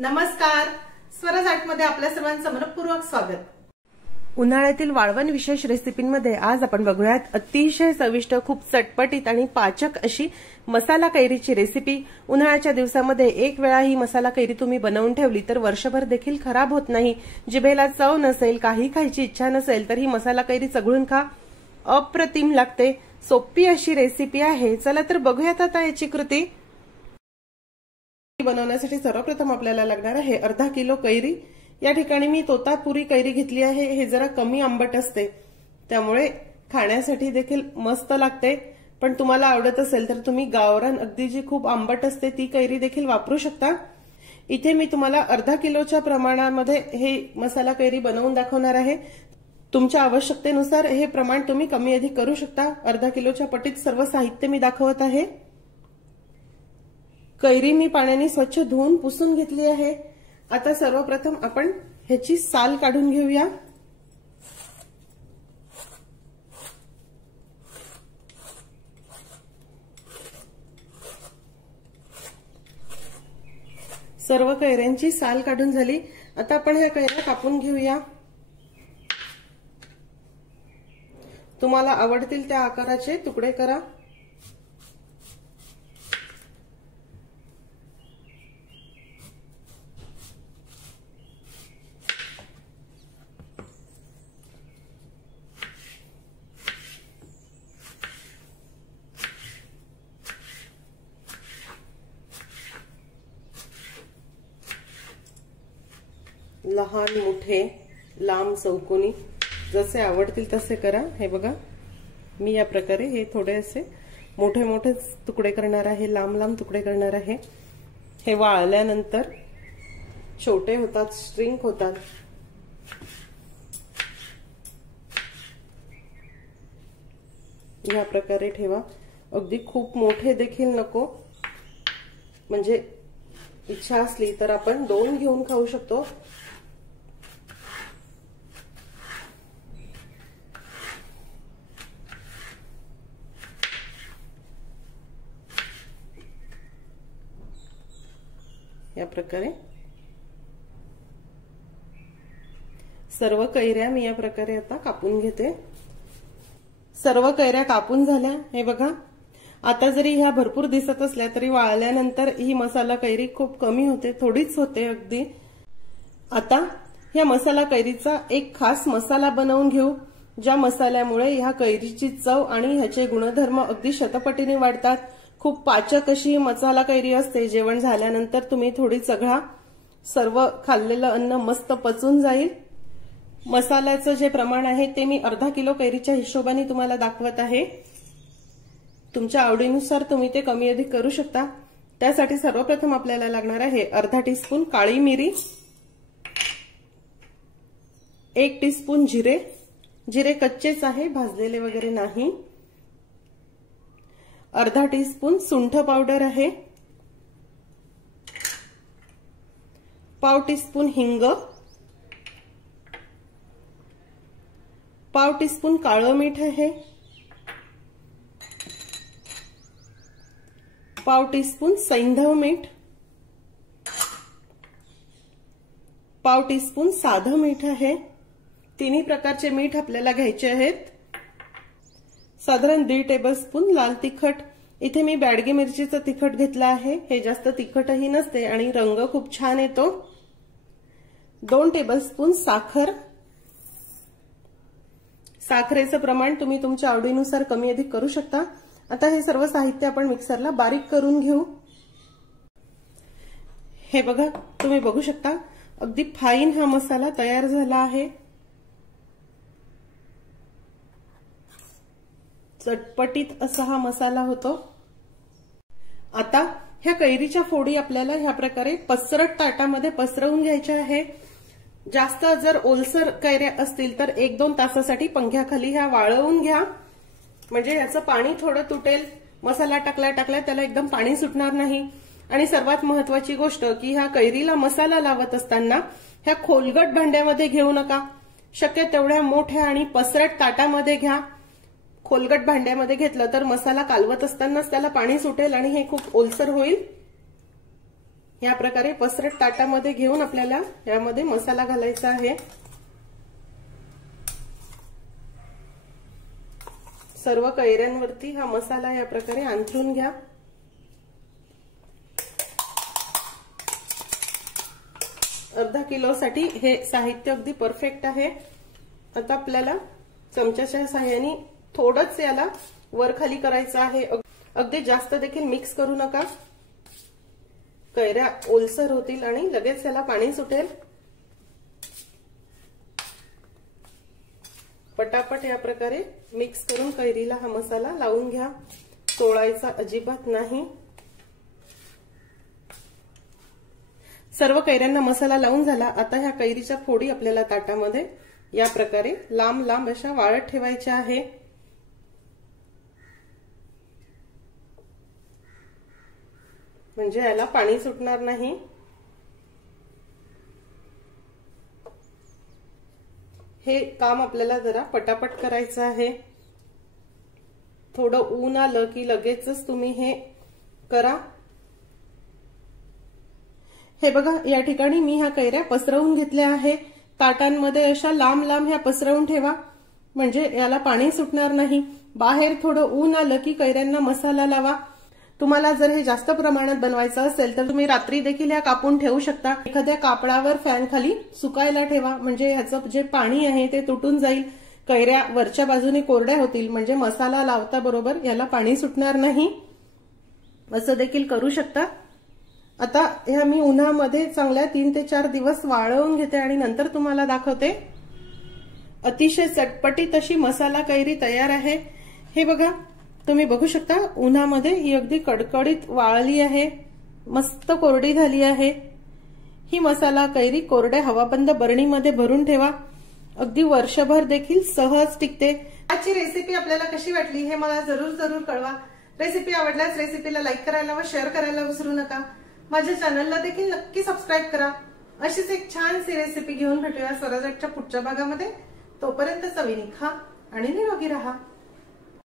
नमस्कार, स्वराज आर्टमध्ये आपल्या सर्वांचं मनपूर्वक स्वागत। उन्हाळ्यातील वाळवण विशेष रेसिपींमध्ये आज आपण बघूयात अतिशय चविष्ट, खूप चटपटीत आणि पाचक अशी मसाला कैरीची रेसिपी। उन्हाळ्याच्या दिवसामध्ये एक वेळा ही मसाला कैरी तुम्ही बनवून ठेवली तर वर्षभर देखील खराब होत नाही। जिभेला चव नसेल, काही खायची इच्छा नसेल तर ही मसाला कैरी चघळून खा, अप्रतिम लागते। सोपी अशी रेसिपी आहे। चला तर बघूयात आता याची कृती। बनवण्यासाठी सर्वप्रथम आपल्याला लागणार आहे अर्धा किलो कैरी। या ठिकाणी मी तोतापुरी कैरी घेतली आहे। हे जरा कमी आंबट असते, त्यामुळे खाण्यासाठी देखील मस्त लागते। पण तुम्हाला आवडत असेल तर तुम्ही गावरान अगदी जी खूप आंबट असते ती कैरी देखील वापरू शकता। इथे मी तुम्हाला अर्धा किलोच्या प्रमाणामध्ये हे मसाला कैरी बनवून दाखवणार आहे। तुमच्या आवश्यकतेनुसार हे प्रमाण तुम्ही कमी अधिक करू शकता। अर्धा किलोच्या पटीत सर्व साहित्य मी दाखवत आहे। कैरी मी पाण्याने स्वच्छ धुवून पुसून घेतली आहे। आता सर्वप्रथम आपण ह्याची साल काढून घेऊया। सर्व कैऱ्यांची साल काढून झाली। आता आपण ह्या कैऱ्या कापून घेऊया। तुम्हाला आवडतील त्या आकाराचे तुकडे करा। लहान मोठे लांब चौकोनी जसे आवडतील तसे करा। हे बघा, मी या प्रकारे हे थोडे असे मोठे मोठे तुकडे करणार आहे, लांब लांब तुकडे करणार आहे। हे वाळल्यानंतर छोटे होतात, श्रिंक होतात। या प्रकारे ठेवा, अगदी खूप मोठे देखील नको। म्हणजे इच्छा असली तर आपण 2 घेऊन खाऊ शकतो। या प्रकारे सर्व कैऱ्या मी या प्रकारे आता कापून घेते। सर्व कैऱ्या कापून झाल्या। हे बघा, आता जरी ह्या भरपूर दिसत असल्या तरी वाळल्यानंतर ही मसाला कैरी खूप कमी होते, थोडीच होते अगदी। आता ह्या मसाला कैरीचा एक खास मसाला बनवून घेऊ, ज्या मसाल्यामुळे ह्या कैरीची चव आणि ह्याचे गुणधर्म अगदी शतपटीने वाढतात। खूप पाचक अशी मसाला कैरी असते। जेवण झाल्यानंतर तुम्ही थोडी चघळा, सर्व खाल्लेलं अन्न मस्त पचून जाईल। मसाल्याचं जे प्रमाण आहे ते मी अर्धा किलो कैरीच्या हिशोबाने तुम्हाला दाखवत आहे। तुमच्या आवडीनुसार तुम्ही ते कमी अधिक करू शकता। त्यासाठी सर्वप्रथम आपल्याला लागणार आहे अर्धा टीस्पून काळी मिरी, 1 टीस्पून जिरे। जिरे कच्चेच आहे, भाजलेले वगैरे नाही। अर्धा टीस्पून सुंठ पावडर आहे, पाव टीस्पून हिंग, पाव टीस्पून काळं मीठ आहे, पाव टीस्पून सैंधव मीठ, पाव टीस्पून साधं मीठ आहे। तिन्ही प्रकारचे मीठ आपल्याला घ्यायचे आहेत। साधारण 1.5 टेबलस्पून लाल तिखट। इथे मी बॅडगी मिरचीचं तिखट घेतलं आहे। हे जास्त तिखटही नसते आणि रंग खूप छान येतो। 2 टेबलस्पून साखर। साखरेचं प्रमाण तुम्ही तुमच्या आवडीनुसार कमी अधिक करू शकता। आता हे सर्व साहित्य आपण मिक्सरला बारीक करून घेऊ। हे बघा, तुम्ही बघू शकता अगदी फाईन हा मसाला तयार झाला आहे। चटपटीत असा हा मसाला होतो। आता ह्या कैरीच्या फोडी आपल्याला ह्या प्रकारे पसरट ताटामध्ये पसरवून घ्यायच्या आहे। जास्त जर ओलसर कैऱ्या असतील तर 1-2 तासासाठी पंख्याखाली ह्या वाळवून घ्या, म्हणजे याचं पाणी थोडं तुटेल। मसाला टाकल्या त्याला एकदम पाणी सुटणार नाही। आणि सर्वात महत्वाची गोष्ट की ह्या कैरीला मसाला लावत असताना ह्या खोलगट भांड्यामध्ये घेऊ नका। शक्य तेवढ्या मोठ्या आणि पसरट ताटामध्ये घ्या। खोलगट भांड्यामध्ये घेतलं तर मसाला कालवत असतानाच त्याला पाणी सुटेल आणि हे खूप ओलसर होईल। या प्रकारे पसरट ताटामध्ये घेऊन आपल्याला यामध्ये मसाला घालायचा आहे। सर्व कैऱ्यांवरती हा मसाला या प्रकारे अंथरून घ्या। अर्धा किलोसाठी हे साहित्य अगदी परफेक्ट आहे। आता आपल्याला चमच्याच्या सहाय्याने थोडंच याला वर खाली करायचं आहे, अगदी जास्त देखील मिक्स करू नका, कैऱ्या ओलसर होतील आणि लगेच याला पाणी सुटेल। पटापट या प्रकारे मिक्स करून कैरीला हा मसाला लावून घ्या, चोळायचा अजिबात नाही। सर्व कैऱ्यांना मसाला लावून झाला। आता ह्या कैरीच्या फोडी आपल्याला ताटामध्ये या प्रकारे लांब लांब अशा वाळत ठेवायच्या आहे। म्हणजे याला पाणी सुटणार नाही। हे काम आपल्याला जरा पटापट करायचं आहे। थोडं ऊन आलं की लगेचच तुम्ही हे करा। हे बघा, या ठिकाणी मी ह्या कैऱ्या पसरवून घेतल्या आहे। ताटांमध्ये अशा लांब लांब ह्या पसरवून ठेवा, म्हणजे याला पाणी सुटणार नाही। बाहेर थोडं ऊन आलं की कैऱ्यांना मसाला लावा। तुम्हाला जर हे जास्त प्रमाणात बनवायचं असेल तर तुम्ही रात्री देखील ह्या कापून ठेवू शकता। एखाद्या कापडावर फॅन खाली सुकायला ठेवा, म्हणजे ह्याचं जे पाणी आहे ते तुटून जाईल, कैऱ्या वरच्या बाजूने कोरड्या होतील, म्हणजे मसाला लावता बरोबर याला पाणी सुटणार नाही। असं देखील करू शकता। आता ह्या मी उन्हामध्ये चांगल्या 3 ते 4 दिवस वाळवून घेते आणि नंतर तुम्हाला दाखवते। अतिशय चटपटीत अशी मसाला कैरी तयार आहे। हे बघा, तुम्ही बघू शकता उन्हामध्ये ही अगदी कडकडीत वाळली आहे, मस्त कोरडी झाली आहे। ही मसाला कैरी कोरड्या हवाबंद बरणीमध्ये भरून ठेवा, अगदी वर्षभर देखील सहज टिकते। आजची रेसिपी आपल्याला कशी वाटली हे मला जरूर कळवा। रेसिपी आवडल्यास रेसिपीला लाईक करायला व शेअर करायला विसरू नका। माझ्या चॅनलला देखील नक्की सबस्क्राईब करा। अशीच एक छानशी रेसिपी घेऊन भेटूया स्वराज आर्टच्या पुढच्या भागामध्ये। तोपर्यंत चवीने खा आणि निरोगी राहा।